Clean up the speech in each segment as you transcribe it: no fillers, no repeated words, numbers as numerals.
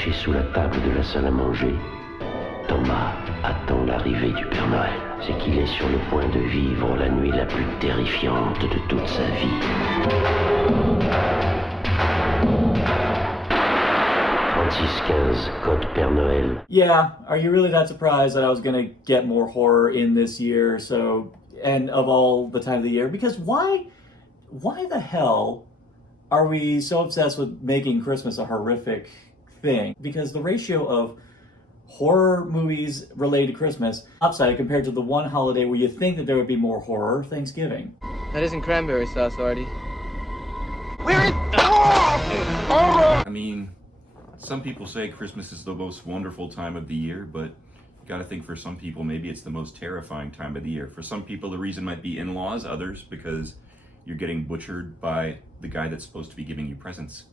caché sous la table de la salle à manger, Thomas attend l'arrivée du Père Noël. C'est qu'il est sur le point de vivre la nuit la plus terrifiante de toute sa vie. 3615, code Père Noël. Yeah, are you really that surprised that I was gonna get more horror in this year? So, and of all the time of the year, because why the hell are we so obsessed with making Christmas a horrific thing? Because the ratio of horror movies related to Christmas upside compared to the one holiday where you think that there would be more horror, Thanksgiving. That isn't cranberry sauce, Artie. I mean, some people say Christmas is the most wonderful time of the year, but you gotta think for some people maybe it's the most terrifying time of the year. For some people the reason might be in-laws, others because you're getting butchered by the guy that's supposed to be giving you presents.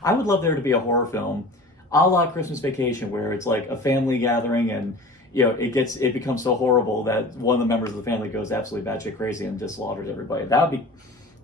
I would love there to be a horror film a la Christmas Vacation where it's like a family gathering and it becomes so horrible that one of the members of the family goes absolutely batshit crazy and just slaughters everybody. That would be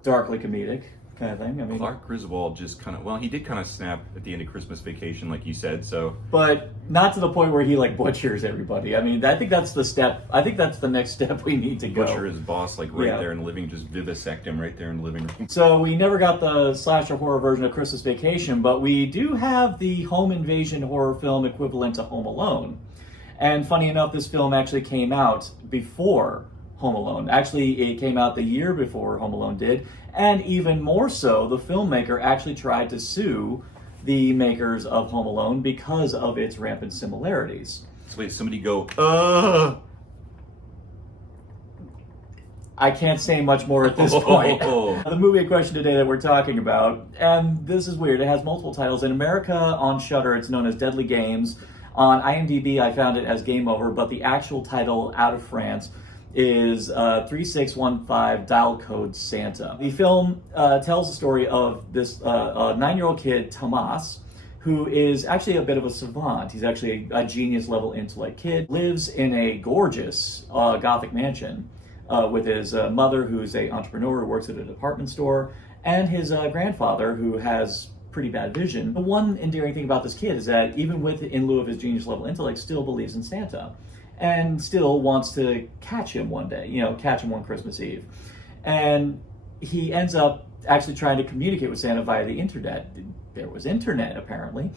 darkly comedic kind of thing. I mean, Clark Griswold just he did kind of snap at the end of Christmas Vacation, like you said, so. But not to the point where he like butchers everybody. I mean, I think that's the step. I think that's the next step we need to go. Butcher his boss there in the living, just vivisect him right there in the living room. So we never got the slasher horror version of Christmas Vacation, but we do have the home invasion horror film equivalent to Home Alone. And funny enough, this film actually came out before Home Alone. Actually, it came out the year before Home Alone did, and even more so, the filmmaker actually tried to sue the makers of Home Alone because of its rampant similarities. So wait, somebody go, I can't say much more at this point. The movie in question today that we're talking about, and this is weird, it has multiple titles. In America, on Shudder, it's known as Deadly Games. On IMDb, I found it as Game Over, but the actual title out of France is 3615 Dial Code Santa. The film tells the story of this 9-year-old kid, Thomas, who is actually a bit of a savant. He's actually a genius level intellect kid, lives in a gorgeous Gothic mansion with his mother, who's an entrepreneur who works at a department store, and his grandfather, who has pretty bad vision. The one endearing thing about this kid is that even in lieu of his genius level intellect, still believes in Santa. And still wants to catch him one day, catch him one Christmas Eve. And he ends up actually trying to communicate with Santa via the internet. There was internet, apparently,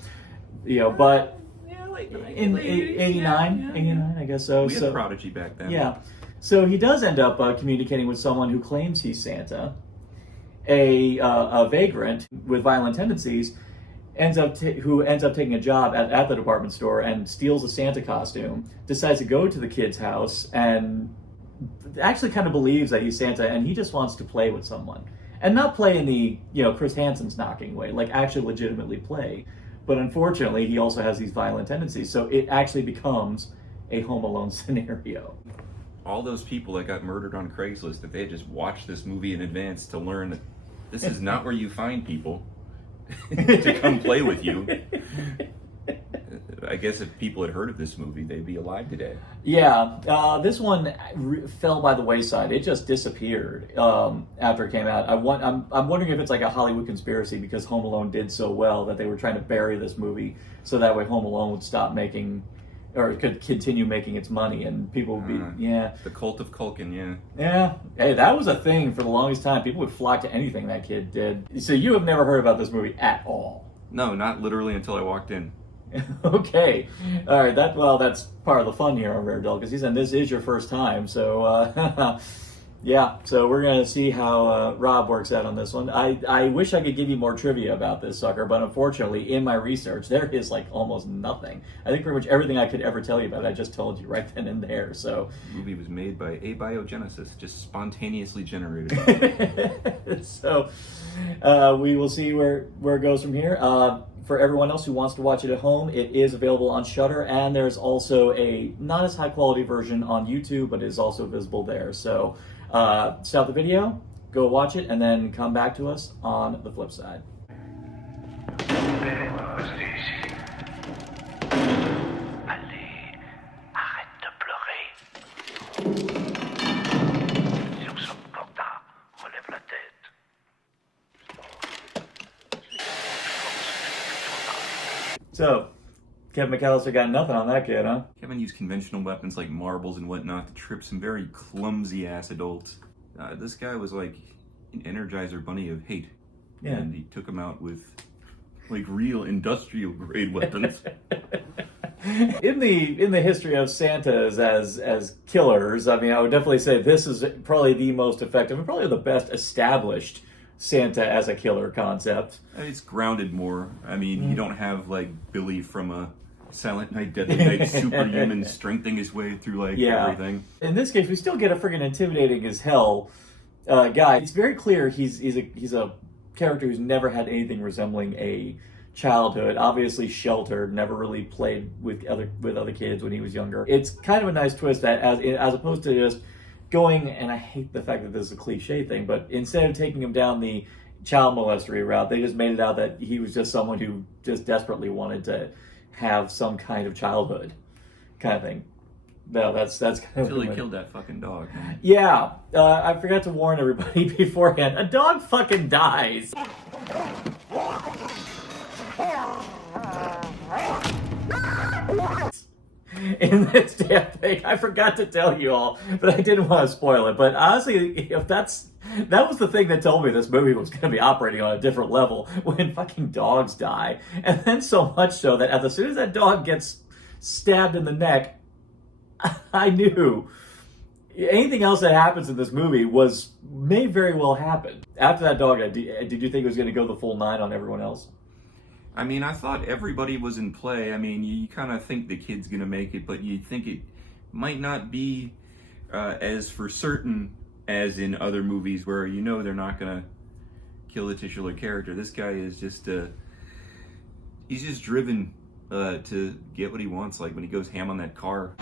but in 89, I guess so. We had Prodigy back then. Yeah. So he does end up communicating with someone who claims he's Santa, a vagrant with violent tendencies, who ends up taking a job at the department store and steals a Santa costume, decides to go to the kid's house and actually kind of believes that he's Santa and he just wants to play with someone. And not play in the, Chris Hansen's knocking way, like actually legitimately play. But unfortunately, he also has these violent tendencies, so it actually becomes a Home Alone scenario. All those people that got murdered on Craigslist, if they had just watched this movie in advance to learn that this is not where you find people to come play with you. I guess if people had heard of this movie, they'd be alive today. Yeah, this one fell by the wayside. It just disappeared after it came out. I'm wondering if it's like a Hollywood conspiracy because Home Alone did so well that they were trying to bury this movie so that way Home Alone would stop making, or could continue making its money, and people would be, The cult of Culkin, Yeah. Hey, that was a thing for the longest time. People would flock to anything that kid did. So you have never heard about this movie at all? No, not literally until I walked in. Okay. All right. That's part of the fun here on Rare Delicacies, and this is your first time. So, yeah. So we're going to see how Rob works out on this one. I wish I could give you more trivia about this sucker, but unfortunately, in my research, there is like almost nothing. I think pretty much everything I could ever tell you about it, I just told you right then and there. So the movie was made by abiogenesis, just spontaneously generated. So we will see where it goes from here. For everyone else who wants to watch it at home, it is available on Shudder, and there's also a not as high quality version on YouTube, but it is also visible there. So stop the video, go watch it, and then come back to us on the flip side. So, Kevin McAllister got nothing on that kid, huh? Kevin used conventional weapons like marbles and whatnot to trip some very clumsy-ass adults. This guy was like an Energizer Bunny of hate. Yeah. And he took him out with like real industrial-grade weapons. In the history of Santas as killers, I mean, I would definitely say this is probably the most effective and probably the best established Santa as a killer concept. It's grounded more. I mean, you don't have like Billy from a Silent Night, Deadly Night superhuman strengthening his way through like everything. In this case, we still get a friggin' intimidating as hell guy. It's very clear he's a character who's never had anything resembling a childhood. Obviously sheltered, never really played with other kids when he was younger. It's kind of a nice twist that as opposed to just going, and I hate the fact that this is a cliche thing, but instead of taking him down the child molestery route, they just made it out that he was just someone who just desperately wanted to have some kind of childhood kind of thing. No, that's kind of until he killed that fucking dog. Man. Yeah, I forgot to warn everybody beforehand. A dog fucking dies. In this damn thing, I forgot to tell you all, but I didn't want to spoil it. But honestly, if that was the thing that told me this movie was going to be operating on a different level, when fucking dogs die, and then so much so that as soon as that dog gets stabbed in the neck, I knew anything else that happens in this movie may very well happen. After that dog, did you think it was going to go the full 9 on everyone else? I mean, I thought everybody was in play. I mean, you kind of think the kid's going to make it, but you think it might not be as for certain as in other movies where you know they're not going to kill the titular character. This guy is just, he's just driven to get what he wants, like when he goes ham on that car.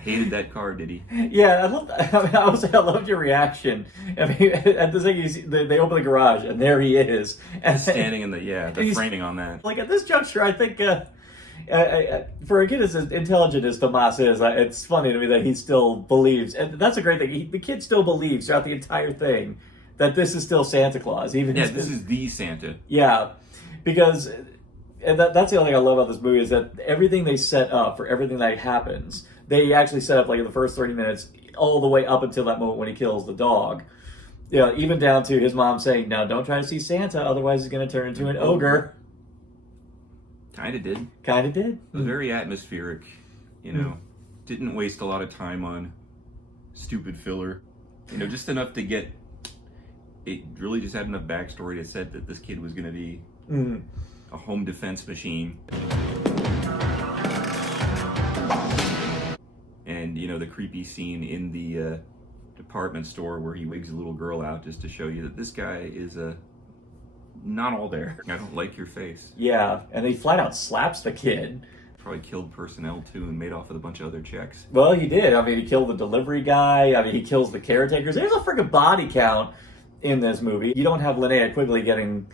Hated that car, did he? Yeah, I loved. I loved your reaction. I mean, at the thing, they open the garage and there he is, and standing in the framing on that. Like at this juncture, I think for a kid as intelligent as Tomas is, it's funny to me that he still believes, and that's a great thing. The kid still believes throughout the entire thing that this is still Santa Claus. This is the Santa. Yeah, because. And that's the only thing I love about this movie is that everything they set up for everything that happens, they actually set up like in the first 30 minutes all the way up until that moment when he kills the dog. You know, even down to his mom saying, "Now don't try to see Santa, otherwise he's going to turn into an ogre." Kind of did. Kind of did. It was very atmospheric, you know. Didn't waste a lot of time on stupid filler. You know, just enough to get... It really just had enough backstory to set that this kid was going to be... a home defense machine. And, you know, the creepy scene in the department store where he wigs a little girl out just to show you that this guy is not all there. I don't like your face. Yeah, and he flat out slaps the kid. Probably killed personnel too and made off with a bunch of other checks. Well, he did. I mean, he killed the delivery guy. I mean, he kills the caretakers. There's a freaking body count in this movie. You don't have Linnea Quigley getting...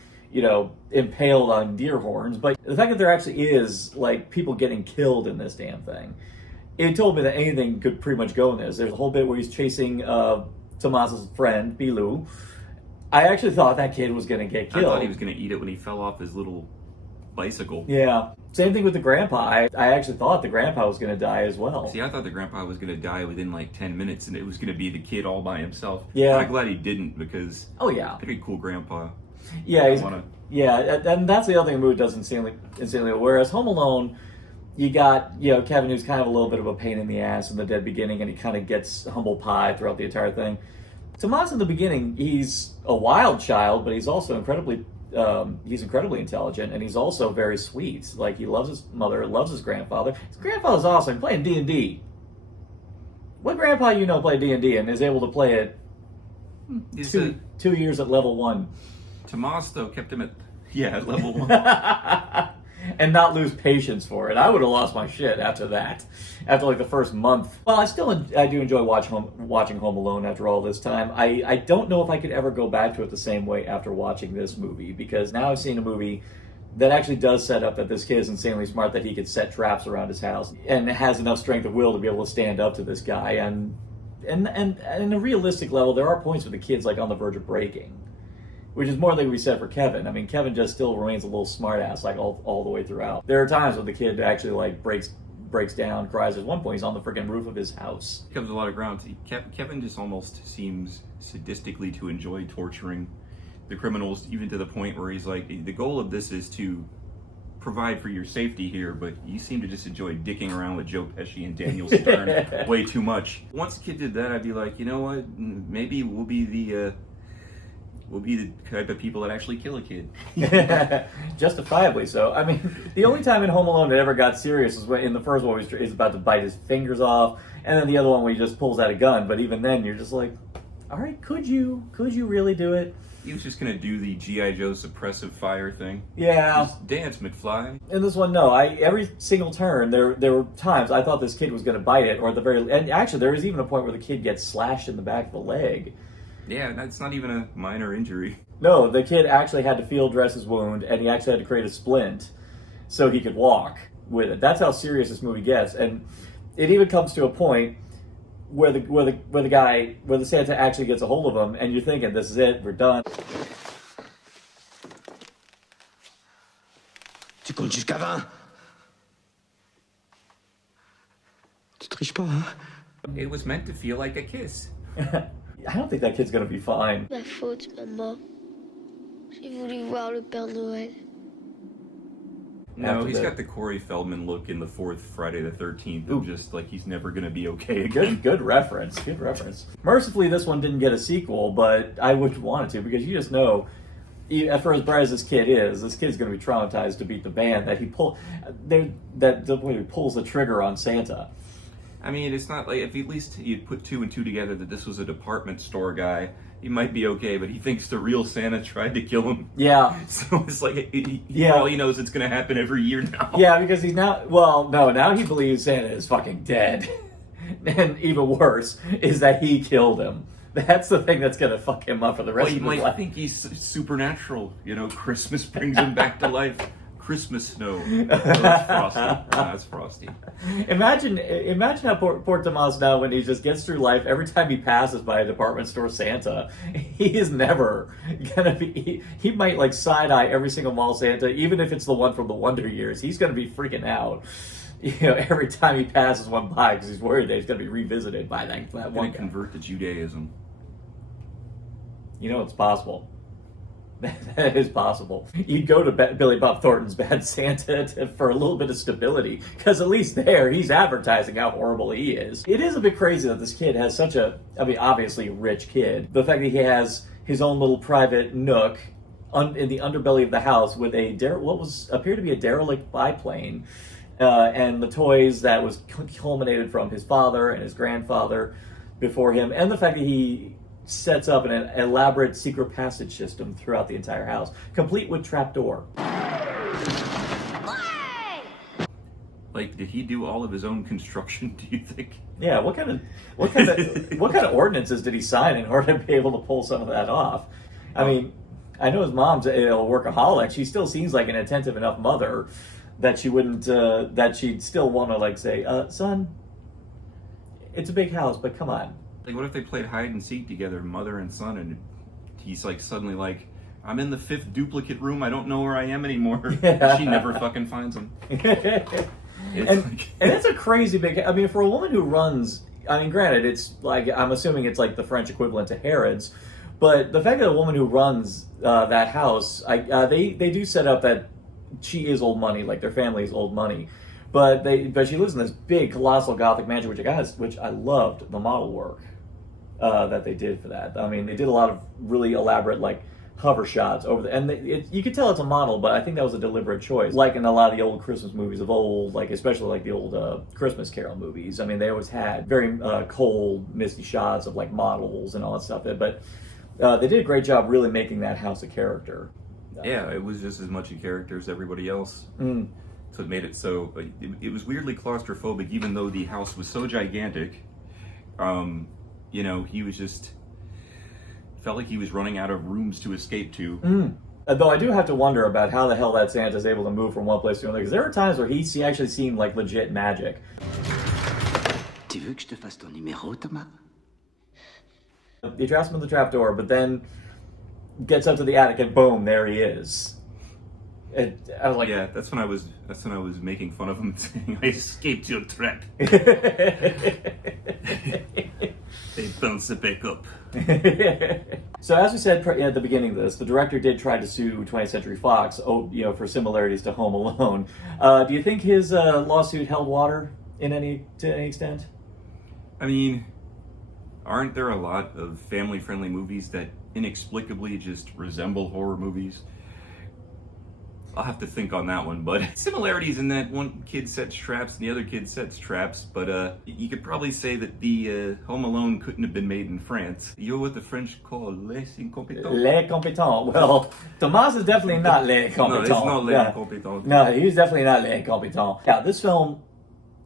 impaled on deer horns, but the fact that there actually is, like, people getting killed in this damn thing, it told me that anything could pretty much go in this. There's a whole bit where he's chasing Tomas's friend, Bilou. I actually thought that kid was going to get killed. I thought he was going to eat it when he fell off his little bicycle. Yeah. Same thing with the grandpa. I actually thought the grandpa was going to die as well. See, I thought the grandpa was going to die within like 10 minutes and it was going to be the kid all by himself. Yeah. I'm glad he didn't because... Oh, yeah. Pretty cool grandpa. Yeah, and that's the other thing the movie does insanely well. Whereas Home Alone, you got, Kevin, who's kind of a little bit of a pain in the ass in the dead beginning, and he kind of gets humble pie throughout the entire thing. Tomas in the beginning, he's a wild child, but he's also incredibly intelligent, and he's also very sweet. Like, he loves his mother, loves his grandfather. His grandfather's awesome, playing D&D. What grandpa play D&D and is able to play it 2 years at level 1? Tomas, though, kept him at level 1. And not lose patience for it. I would have lost my shit after that. After like the first month. Well, I do enjoy watching Home Alone after all this time. I don't know if I could ever go back to it the same way after watching this movie, because now I've seen a movie that actually does set up that this kid is insanely smart, that he could set traps around his house and has enough strength of will to be able to stand up to this guy. And in a realistic level, there are points where the kid's like on the verge of breaking, which is more than we said for Kevin. I mean, Kevin just still remains a little smartass like all the way throughout. There are times when the kid actually like breaks down, cries. At one point, he's on the freaking roof of his house. Covers a lot of ground. Kevin just almost seems sadistically to enjoy torturing the criminals, even to the point where he's like, the goal of this is to provide for your safety here, but you seem to just enjoy dicking around with Joe Pesci and Daniel Stern way too much. Once the kid did that, I'd be like, you know what? Maybe we'll be the type of people that actually kill a kid. Justifiably so. I mean, the only time in Home Alone it ever got serious was when in the first one he's about to bite his fingers off, and then the other one where he just pulls out a gun. But even then, you're just like, all right, could you really do it? He was just gonna do the G.I. Joe suppressive fire thing. Yeah. Just dance, McFly. In this one, no. Every single turn, there were times I thought this kid was gonna bite it, or at the and actually there was even a point where the kid gets slashed in the back of the leg. Yeah, that's not even a minor injury. No, the kid actually had to field dress his wound, and he actually had to create a splint so he could walk with it. That's how serious this movie gets, and it even comes to a point where the Santa actually gets a hold of him, and you're thinking, this is it, we're done. Tu comptes jusqu'à 20. Tu triches pas, hein? It was meant to feel like a kiss. I don't think that kid's gonna be fine. Ma faute, maman. J'ai voulu voir le Père Noël. No, he's got the Corey Feldman look in the fourth Friday the 13th. Of just like he's never gonna be okay again. Good reference. Good reference. Mercifully, this one didn't get a sequel, but I would want it to, because you just know, for as bright as this kid is, this kid's going to be traumatized to beat the band that he pulls the trigger on Santa. I mean, it's not like, if at least you'd put two and two together that this was a department store guy, he might be okay, but he thinks the real Santa tried to kill him. Yeah. So it's like, yeah. All he knows it's going to happen every year now. Yeah, because he's now, well, no, now he believes Santa is fucking dead. And even worse is that he killed him. That's the thing that's going to fuck him up for the rest of his life. You might think he's supernatural. You know, Christmas brings him back to life. Christmas snow. Oh, that's Frosty. Oh, that's Frosty. Imagine how poor Tomas now, when he just gets through life, every time he passes by a department store Santa, he is never gonna be. He might like side eye every single mall Santa, even if it's the one from the Wonder Years. He's gonna be freaking out. You know, every time he passes one by, because he's worried that he's gonna be revisited by that one guy. Convert to Judaism. You know, it's possible. That is possible. You'd go to Billy Bob Thornton's Bad Santa for a little bit of stability, because at least there, he's advertising how horrible he is. It is a bit crazy that this kid has such a, I mean, obviously a rich kid. The fact that he has his own little private nook in the underbelly of the house with what was appeared to be a derelict biplane, and the toys that was culminated from his father and his grandfather before him, and the fact that he sets up an elaborate secret passage system throughout the entire house, complete with trapdoor. Like, did he do all of his own construction, do you think? Yeah, what kind of ordinances did he sign in order to be able to pull some of that off? I mean, I know his mom's a workaholic. She still seems like an attentive enough mother that she wouldn't, that she'd still want to like say, son, it's a big house, but come on. Like, what if they played hide and seek together, mother and son, and he's like suddenly like, I'm in the 5th duplicate room, I don't know where I am anymore. Yeah. She never fucking finds him. And that's a crazy big, I mean, for a woman who runs, I mean, granted, it's like, I'm assuming it's like the French equivalent to Harrods, but the fact that a woman who runs that house, they do set up that she is old money, like their family is old money. But she lives in this big, colossal Gothic mansion, which I loved the model work that they did for that. I mean, they did a lot of really elaborate, like, hover shots over and you could tell it's a model, but I think that was a deliberate choice. Like in a lot of the old Christmas movies of old, like especially like the old Christmas Carol movies. I mean, they always had very cold, misty shots of like models and all that stuff. But they did a great job really making that house a character. Yeah, it was just as much a character as everybody else. Mm. So it made it so, it was weirdly claustrophobic, even though the house was so gigantic. You know, he was just, felt like he was running out of rooms to escape to. Mm. Though I do have to wonder about how the hell that Santa's able to move from one place to another, because there are times where he actually seemed like legit magic. Tu veux que je te fasse ton numéro, Thomas? He traps him in the trapdoor, but then gets up to the attic and boom, there he is. I was like, Yeah, that's when I was making fun of him saying, "I escaped your trap." They bounce it back up. So as we said at the beginning of this, the director did try to sue 20th Century Fox, for similarities to Home Alone. Do you think his lawsuit held water to any extent? I mean, aren't there a lot of family-friendly movies that inexplicably just resemble horror movies? I'll have to think on that one, but similarities in that one kid sets traps and the other kid sets traps, but you could probably say that the Home Alone couldn't have been made in France. You're what the French call les incompetents. Les compétents. Well, Thomas is definitely not les compétents. No, it's not les incompetents. No, he's definitely not les compétents. Yeah, this film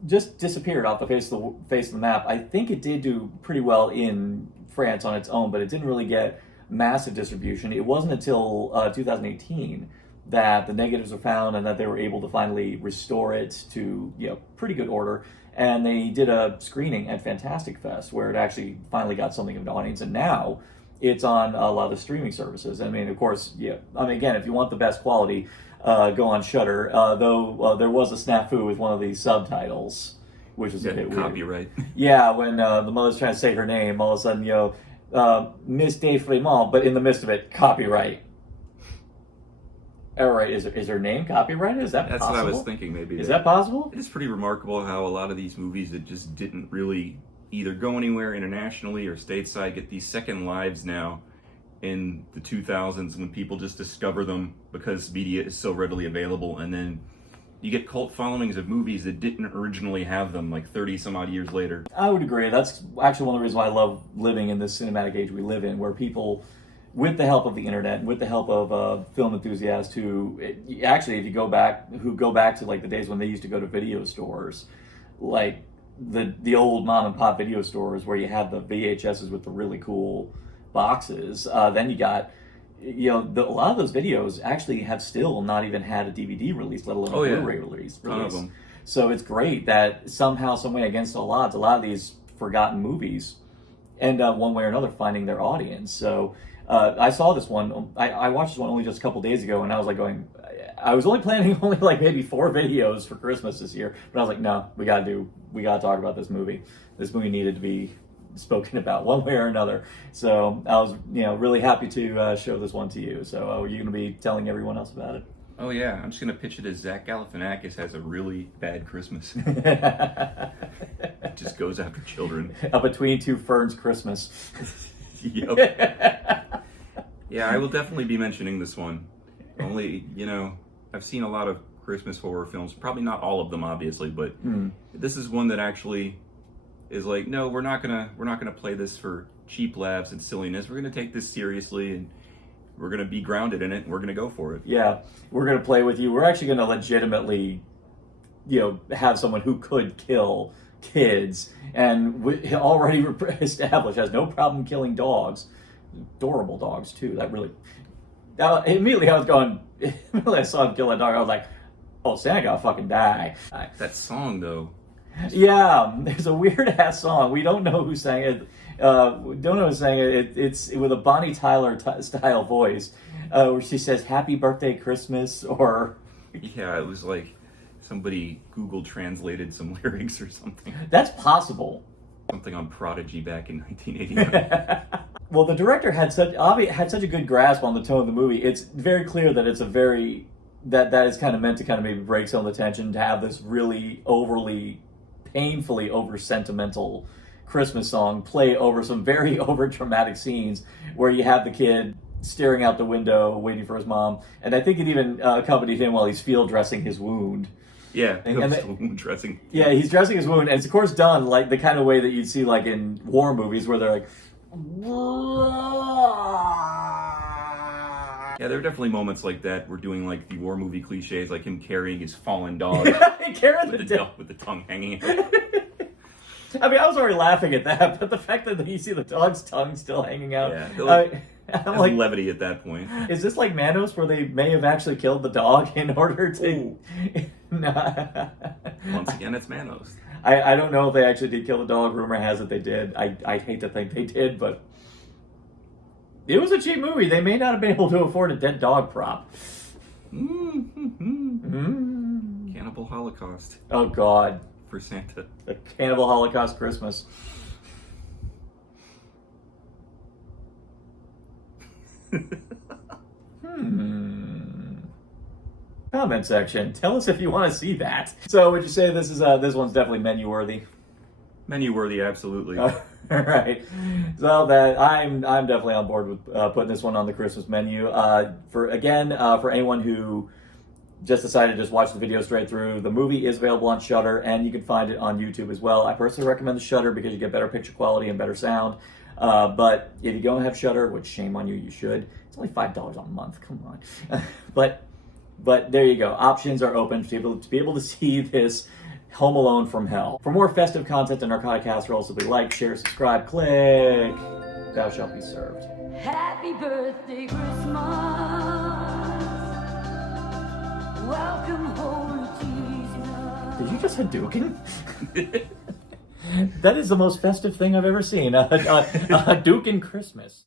just disappeared off the face of the map. I think it did do pretty well in France on its own, but it didn't really get massive distribution. It wasn't until 2018 that the negatives were found and that they were able to finally restore it to pretty good order. And they did a screening at Fantastic Fest where it actually finally got something of an audience. And now it's on a lot of the streaming services. I mean, of course, again, if you want the best quality, go on Shudder. Though there was a snafu with one of these subtitles, which is a bit weird. Copyright. Yeah, when the mother's trying to say her name, all of a sudden, Miss de Fremont, but in the midst of it, copyright. All right, is her name copyrighted? Is that That's possible? what I was thinking, maybe. Is that possible? It is pretty remarkable how a lot of these movies that just didn't really either go anywhere internationally or stateside get these second lives now in the 2000s when people just discover them because media is so readily available, and then you get cult followings of movies that didn't originally have them like 30 some odd years later. I would agree. That's actually one of the reasons why I love living in this cinematic age we live in, where people, with the help of the internet, with the help of film enthusiasts who actually, if you go back to like the days when they used to go to video stores, like the old mom and pop video stores where you had the VHSs with the really cool boxes, then you got, a lot of those videos actually have still not even had a DVD release, let alone a Blu-ray release. Ton of them. So it's great that somehow, some way, against all odds, a lot of these forgotten movies end up one way or another finding their audience. So I saw this one. I watched this one only just a couple days ago, and I was like I was only planning like maybe 4 videos for Christmas this year, but I was like, no, we gotta talk about this movie. This movie needed to be spoken about one way or another. So I was, really happy to show this one to you. So are you going to be telling everyone else about it? Oh yeah, I'm just gonna pitch it as Zach Galifianakis has a really bad Christmas. Just goes after children. A Between Two Ferns Christmas. Yep. Yeah, I will definitely be mentioning this one. Only, I've seen a lot of Christmas horror films. Probably not all of them, obviously, but this is one that actually is like, no, we're not gonna play this for cheap laughs and silliness. We're gonna take this seriously, and we're gonna be grounded in it, and we're gonna go for it. Yeah, we're gonna play with you. We're actually gonna legitimately, have someone who could kill kids, and already established has no problem killing dogs, adorable dogs too. That really, immediately I was going. Immediately I saw him kill that dog. I was like, oh, Santa gotta fucking die. That song though. Yeah, there's a weird ass song. We don't know who sang it. We don't know who sang it. It's with a Bonnie Tyler style voice, where she says "Happy Birthday, Christmas," or yeah, it was like somebody Google translated some lyrics or something. That's possible. Something on Prodigy back in 1989. Well, the director had such a good grasp on the tone of the movie. It's very clear that it's that is kind of meant to kind of maybe break some of the tension, to have this really overly, painfully over sentimental Christmas song play over some very over dramatic scenes where you have the kid staring out the window waiting for his mom, and I think it even accompanied him while he's field dressing his wound. Yeah, and dressing. Yeah, he's dressing his wound, and it's of course done like the kind of way that you'd see like in war movies where they're like. Yeah, there are definitely moments like that. We're doing like the war movie cliches, like him carrying his fallen dog with the tongue hanging out. I mean, I was already laughing at that, but the fact that you see the dog's tongue still hanging out. Yeah, I'm like, levity at that point. is this like Manos where they may have actually killed the dog in order to... Once again, it's Manos. I don't know if they actually did kill the dog. Rumor has it they did. I hate to think they did, but it was a cheap movie. They may not have been able to afford a dead dog prop. Cannibal Holocaust Oh, God. for Santa. A Cannibal Holocaust Christmas. Comment section. Tell us if you want to see that. So would you say this one's definitely menu worthy? Menu worthy, absolutely. All right. So that I'm definitely on board with putting this one on the Christmas menu. For anyone who just decided to just watch the video straight through, the movie is available on Shudder, and you can find it on YouTube as well. I personally recommend the Shudder because you get better picture quality and better sound. But if you don't have Shudder, which shame on you, you should. It's only $5 a month. Come on. But there you go. Options are open to be able to see this Home Alone from Hell. For more festive content and narcotic casseroles, simply like, share, subscribe, click. Thou shalt be served. Happy birthday, Christmas. Welcome home, Jesus. Did you just Hadouken? That is the most festive thing I've ever seen. A Hadouken Christmas.